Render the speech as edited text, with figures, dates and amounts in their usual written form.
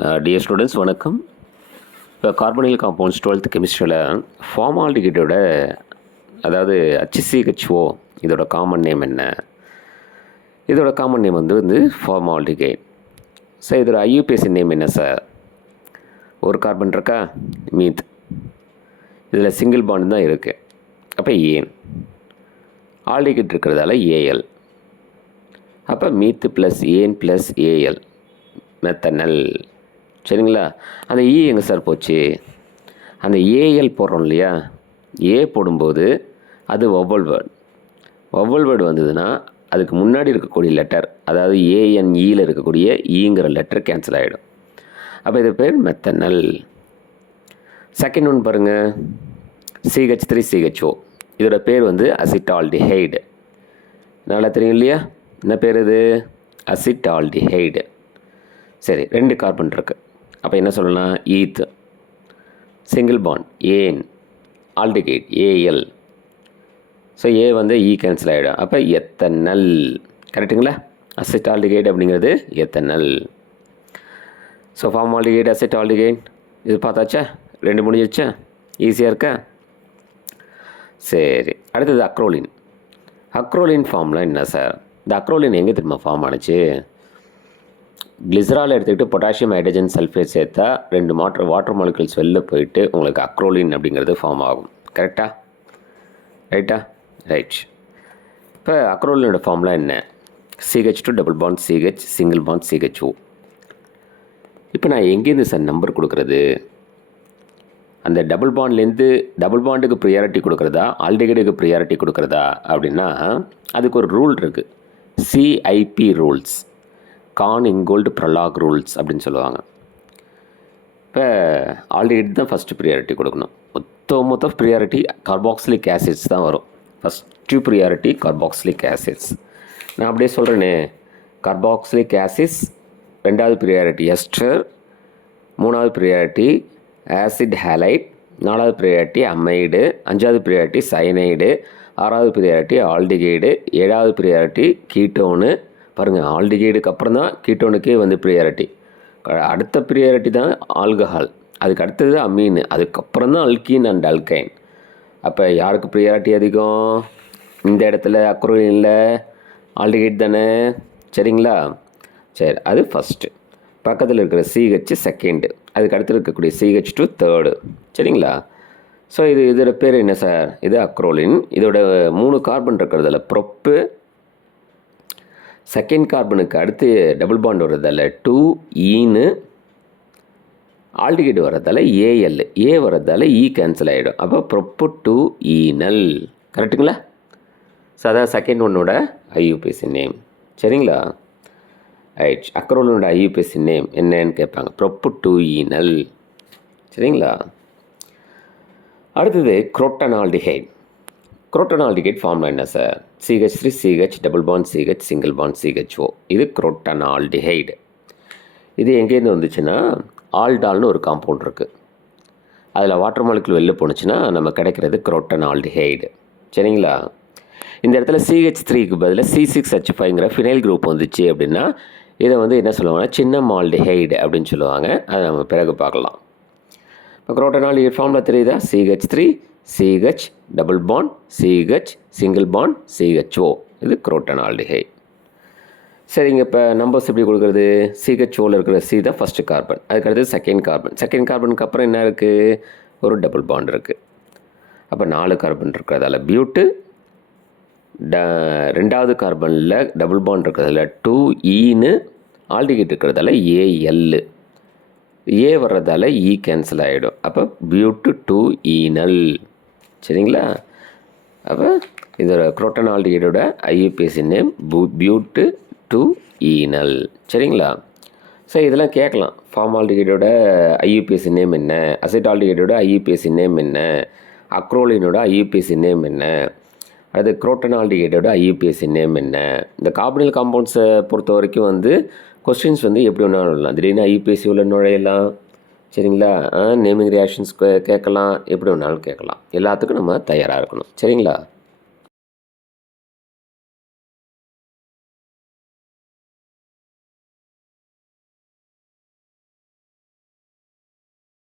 Dear students வணக்கம். இப்போ கார்பனில் compounds 12th கெமிஸ்ட்ரியில் ஃபார்மால்டிஹைடோட அதாவது HCHO இதோட காமன் நேம் என்ன? இதோட காமன் நேம் வந்து ஃபார்மால்டிஹைட். சார் இதோட ஐயூபிஏசி நேம் என்ன சார்? ஒரு கார்பன் இருக்கா, மீத். இதில் சிங்கிள் பாண்ட் தான் இருக்குது. அப்போ ஏன் ஆல்டிஹைட் இருக்கிறதால ஏஎல். அப்போ மீத்து ப்ளஸ் ஏன் ப்ளஸ் ஏஎல் மெத்தனல். சரிங்களா? அந்த இ எங்கே சார் போச்சு? அந்த ஏஎல் போடுறோம் இல்லையா, ஏ போடும்போது அது வவ்வல் வேர்டு. வவ்வல் வேர்டு வந்ததுன்னா அதுக்கு முன்னாடி இருக்கக்கூடிய லெட்டர், அதாவது ஏஎன்இயில் இருக்கக்கூடிய ஈங்கிற லெட்டர் கேன்சல் ஆகிடும். அப்போ இது பேர் மெத்தனல். செகண்ட் ஒன் பாருங்கள், CH3CHO. இதோட பேர் வந்து அசிட்டால்டிஹைடு. நல்லா தெரியும் இல்லையா? என்ன பேர் இது? அசிட்டால்டிஹைடு. சரி, 2 கார்பன் இருக்குது. அப்போ என்ன சொல்லலாம்? ஈத். சிங்கிள் பாண்ட் ஏன், ஆல்டிஹைட் ஏஎல். ஸோ ஏ வந்து இ கேன்சல் ஆகிடும். அப்போ எத்தனல். கரெக்டுங்களா? அசிட்டால்டிஹைடு அப்படிங்கிறது எத்தனல். ஸோ ஃபார்மால்டிஹைடு, அசிட்டால்டிஹைட் இது பார்த்தாச்சா? 2 முடிஞ்சிருச்சா? ஈஸியாக இருக்கா? சரி, அடுத்தது அக்ரோலின். அக்ரோலின் ஃபார்ம்லாம் என்ன சார்? இந்த அக்ரோலின் எங்கே திரும்ப ஃபார்ம் ஆணுச்சு? கிளிசரால் எடுத்துக்கிட்டு பொட்டாசியம் ஹைட்ரஜன் சல்ஃபேட் சேர்த்தா 2 வாட்டர் மாலிகுல்ஸ் வெளில போயிட்டு உங்களுக்கு அக்ரோலின் அப்படிங்கிறது ஃபார்ம் ஆகும். கரெக்டா? ரைட்டா? ரைட். இப்போ அக்ரோலினோட ஃபார்ம்லாம் என்ன? CH2 double bond CH, single bond CHO. இப்போ நான் எங்கேருந்து சார் நம்பர் கொடுக்குறது? அந்த டபுள் பாண்டுக்கு ப்ரியாரிட்டி கொடுக்குறதா, ஆல்டிஹைடுக்கு ப்ரியாரிட்டி கொடுக்குறதா அப்படின்னா அதுக்கு ஒரு ரூல் இருக்குது. CIP ரூல்ஸ், கான் இங்கோல்டு ப்ரலாக் ரூல்ஸ் அப்படின்னு சொல்லுவாங்க. இப்போ ஆல்டிஹைட் தான் ஃபஸ்ட்டு ப்ரியாரிட்டி கொடுக்கணும். மொத்த ப்ரியாரிட்டி கார்பாக்சிலிக் ஆசிட்ஸ் தான் வரும். First priority carboxylic acids. நான் அப்படியே சொல்கிறேனே, கார்பாக்சிலிக் ஆசிட்ஸ், 2வது ப்ரியாரிட்டி எஸ்டர், 3வது ப்ரியாரிட்டி ஆசிட் ஹேலைட், 4வது ப்ரியாரிட்டி அமைடு, 5வது ப்ரியாரிட்டி சயனைடு, 6வது ப்ரியாரிட்டி ஆல்டிஹைடு, 7வது ப்ரியாரிட்டி கீட்டோனு. பாருங்கள், ஆல்டிஹைடுக்கு அப்புறம் தான் கீட்டோனுக்கே வந்து ப்ரியாரிட்டி. அடுத்த ப்ரியாரிட்டி தான் ஆல்கஹால், அதுக்கு அடுத்தது அமீன், அதுக்கப்புறம் தான் அல்கீன் அண்ட் அல்கைன். அப்போ யாருக்கு ப்ரியாரிட்டி அதிகம்? இந்த இடத்துல அக்ரோலினில் ஆல்டிஹைட் தானே. சரிங்களா? சரி, அது ஃபஸ்ட்டு. பக்கத்தில் இருக்கிற CH செகண்டு, அதுக்கு அடுத்து இருக்கக்கூடிய CH2 தேர்டு. சரிங்களா? ஸோ இதோட பேர் என்ன சார்? இது அக்ரோலின். இதோட 3 கார்பன் இருக்கிறதில்ல ப்ரொப்பு. செகண்ட் கார்பனுக்கு அடுத்து டபுள் பாண்ட் வர்றதால 2ஈன்னு, ஆல்டிஹைடு வர்றதால ஏஎல், ஏ வர்றதால இ கேன்சல் ஆகிடும். அப்போ ப்ரொப்பு 2ஈனல். கரெக்டுங்களா? ஸோ அதான் செகண்ட் ஒன்னோட ஐயூபிஎஸ்சி நேம். சரிங்களா? ரைட். அக்ரோலினோட ஐயூபிஎஸ்சி நேம் என்னன்னு கேட்பாங்க. ப்ரொப்பு 2ஈனல். சரிங்களா? அடுத்தது குரோட்டனால்டிஹைட். குரோட்டனால்டிஹைட் ஃபார்ம்லாம் என்ன sir? CH3CH double bond CH, single bond CHO. இது குரோட்டனால்டிஹைடு. இது எங்கேருந்து வந்துச்சுன்னா, ஆல்டால்னு ஒரு காம்பவுண்ட் இருக்குது. அதில் வாட்டர் மாலிகுல் வெளில போணுச்சுன்னா நம்ம கிடைக்கிறது குரோட்டனால்டிஹைடு. சரிங்களா? இந்த இடத்துல CH3க்கு பதிலாக C6H5ங்கிற ஃபினைல் குரூப் வந்துச்சு அப்படின்னா இதை வந்து என்ன சொல்லுவாங்கன்னா சின்ன மால்டிஹைடு அப்படின்னு சொல்லுவாங்க. அதை நம்ம பிறகு பார்க்கலாம். இப்போ குரோட்டனால்டிஹைட் ஃபார்மில் தெரியுதா? CH3 CH double bond CH, single bond CHO. இது குரோட்டனால்டிஹைட். சரிங்க, இப்போ நம்பர்ஸ் எப்படி கொடுக்குறது? CHOவில் இருக்கிற C தான் ஃபஸ்ட்டு கார்பன், அதுக்கடுத்து செகண்ட் கார்பன். செகண்ட் கார்பனுக்கு அப்புறம் என்ன இருக்குது? ஒரு டபுள் பாண்ட் இருக்குது. அப்போ 4 கார்பன் இருக்கிறதால பியூட்டு, 2வது கார்பனில் டபுள் பாண்ட் இருக்கிறதால 2ஈன்னு, ஆல்டிஹைட் இருக்கிறதால ஏஎல், ஏ வர்றதால இ கேன்சல் ஆகிடும். அப்போ பியூட்டு 2ஈனல். சரிங்களா? அப்போ இதோட குரோட்டனால்டிஹைடோட ஐயூபிஎஸ்சி நேம் பியூட்டு 2ஈனல். சரிங்களா? ஸோ இதெல்லாம் கேட்கலாம். ஃபார்மால்டிஹைடோட ஐயூபிஎஸ்சி நேம் என்ன? அசிட்டால்டிஹைடோட ஐயூபிஎஸ்சி நேம் என்ன? அக்ரோலினோட ஐயூபிஎஸ்சி நேம் என்ன? அது குரோட்டனால்டிஹைடோட ஐயூபிஎஸ்சி நேம் என்ன? இந்த கார்பனில் காம்பவுண்ட்ஸை பொறுத்த வரைக்கும் வந்து கொஸ்டின்ஸ் வந்து எப்படி வேணாலும் வரலாம். திடீர்னு ஐயூபிஎஸ்சி உள்ள நுழையலாம். சரிங்களா? நேமிங் ரியாக்ஷன்ஸ் கேட்கலாம், எப்படி வேணாலும் கேட்கலாம். எல்லாத்துக்கும் நம்ம தயாராக இருக்கணும். சரிங்களா?